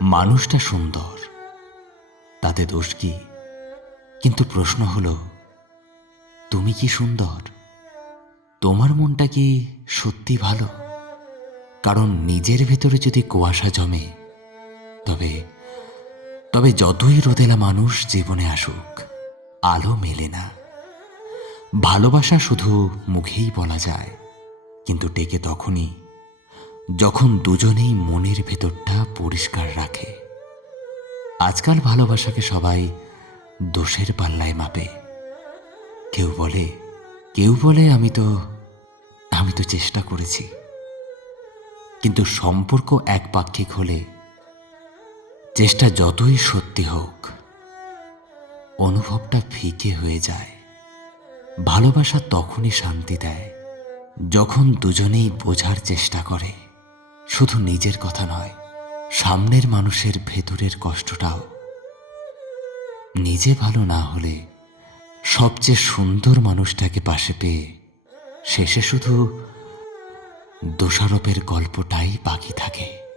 মানুষটা সুন্দর, তাতে দোষ কি? কিন্তু প্রশ্ন হলো, তুমি কি সুন্দর? তোমার মনটা কি সত্যি ভালো? কারণ নিজের ভেতরে যদি কুয়াশা জমে, তবে তবে যতই রোদেলা মানুষ জীবনে আসুক, আলো মেলে না। ভালোবাসা শুধু মুখেই বলা যায়, কিন্তু টেকে তখনই যখন দুজনেই মনের ভেতরটা পরিষ্কার রাখে। আজকাল ভালোবাসাকে সবাই দোষের পাল্লায় মাপে। কেউ বলে আমি তো চেষ্টা করেছি। কিন্তু সম্পর্ক একপাক্ষিক হলে চেষ্টা যতই সত্যি হোক, অনুভবটা ফিকে হয়ে যায়। ভালোবাসা তখনই শান্তি দেয় যখন দুজনেই বোঝার চেষ্টা করে, শুধু নিজের কথা নয়, সামনের মানুষের ভেতরের কষ্টটাও। নিজে ভালো না হলে সবচেয়ে সুন্দর মানুষটাকে পাশে পেয়ে শেষে শুধু দোষারোপের গল্পটাই বাকি থাকে।